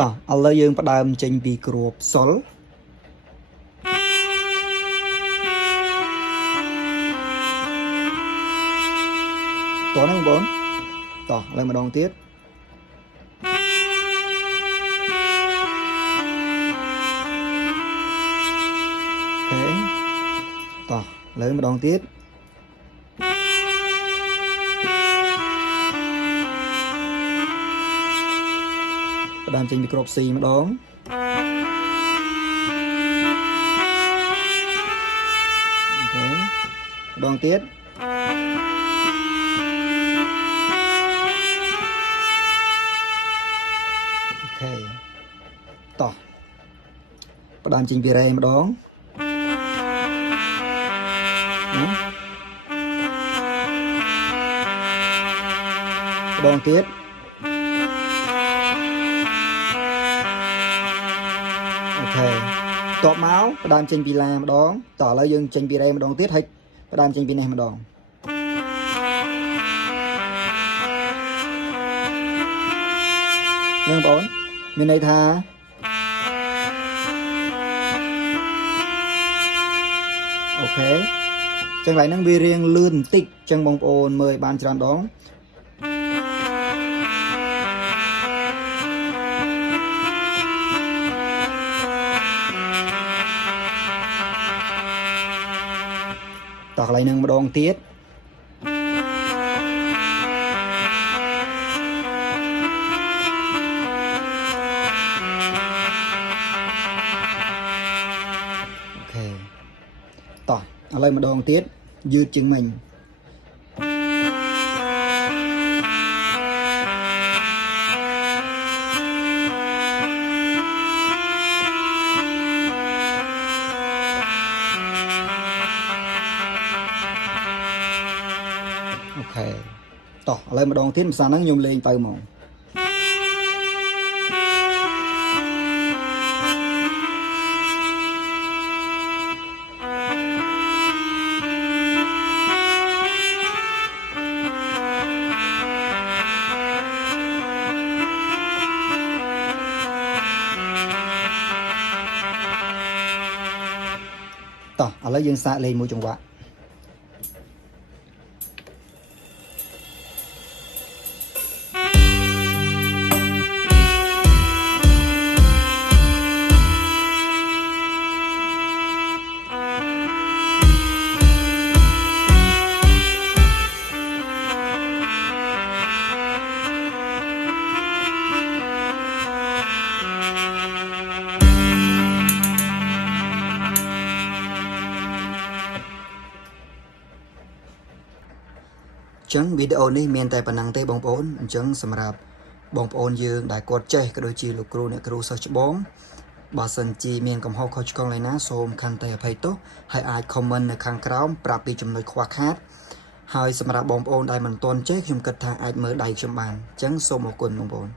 តោះឥឡូវយើងផ្ដើមចេញពីគ្រាប់សុលតោះហ្នឹងបងតោះឡើងម្ដងទៀតអូខេតោះលើម្ដងទៀតផ្ដើមចេញពីគ្រាប់ C ម្ដងអូខេម្ដងទៀតអូខេតោះផ្ដើមចេញពី Re ម្ដងណាម្ដងទៀតអូខេតបមកផ្ដើមចេញពីឡាម្ដងតោះឥឡូវយើងចេញពី Re ម្ដងទៀតហើយផ្ដើមចេញពីនេះម្ដងហ្នឹងបងមានន័យថាអូខេចឹងឡើយហ្នឹងវារៀងលឿនបន្តិចចឹងបងប្អូនមើលឲ្យបានច្រើនដងតោះកន្លែងហ្នឹងម្ដងទៀតអូខេតោះឥឡូវម្ដងទៀតយឺតជាងមិញអូខេតោះឥឡូវម្ដងទៀតភាសាហ្នឹងខ្ញុំលេងទៅហ្មងតោះឥឡូវយើងសាកលេងមួយចង្វាក់ចឹងវីដេអូនេះមានតែប៉ុណ្ណឹងទេបងប្អូនអញ្ចឹងសម្រាប់បងប្អូនយើងដែលគាត់ចេះក៏ដូចជាលោកគ្រូអ្នកគ្រូសិស្សច្បងបើសិនជាមានកំហុសខុសឆ្គងឡើយណាសូមខន្តីអភ័យទោសហើយអាច comment នៅខាងក្រោមប្រាប់ពីចំណុចខ្វះខាតហើយសម្រាប់បងប្អូនដែលមិនទាន់ចេះខ្ញុំគិតថាអាចមើលដៃខ្ញុំបានអញ្ចឹងសូមអរគុណបងប្អូន